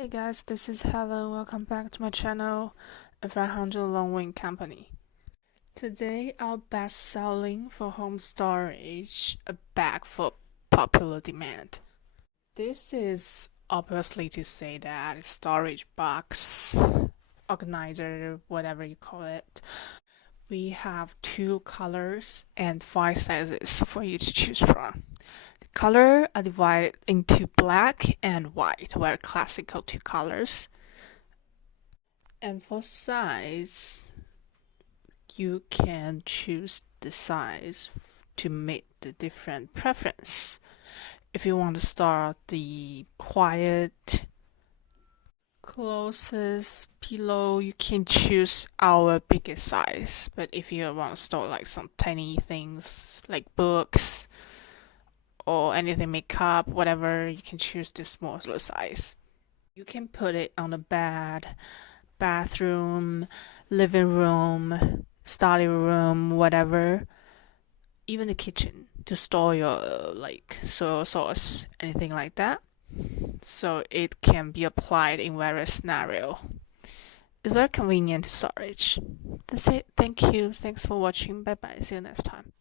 Hey guys, this is Helen. Welcome back to my channel, a 500 Long Wing Company. Today, our best selling for home storage, a bag for popular demand. This is obviously to say that storage box, organizer, whatever you call it. We have 2 colors and 5 sizes for you to choose from. Color are divided into black and white, very classical 2 colors. And for size, you can choose the size to meet the different preference. If you want to start the quiet, closest pillow, you can choose our biggest size. But if you want to store like some tiny things like books, or anything makeup, whatever, you can choose the smaller size. You can put it on the bed, bathroom, living room, study room, whatever, even the kitchen to store your like soy sauce, anything like that. So it can be applied in various scenarios. It's very convenient storage. That's it. Thank you. Thanks for watching. Bye bye. See you next time.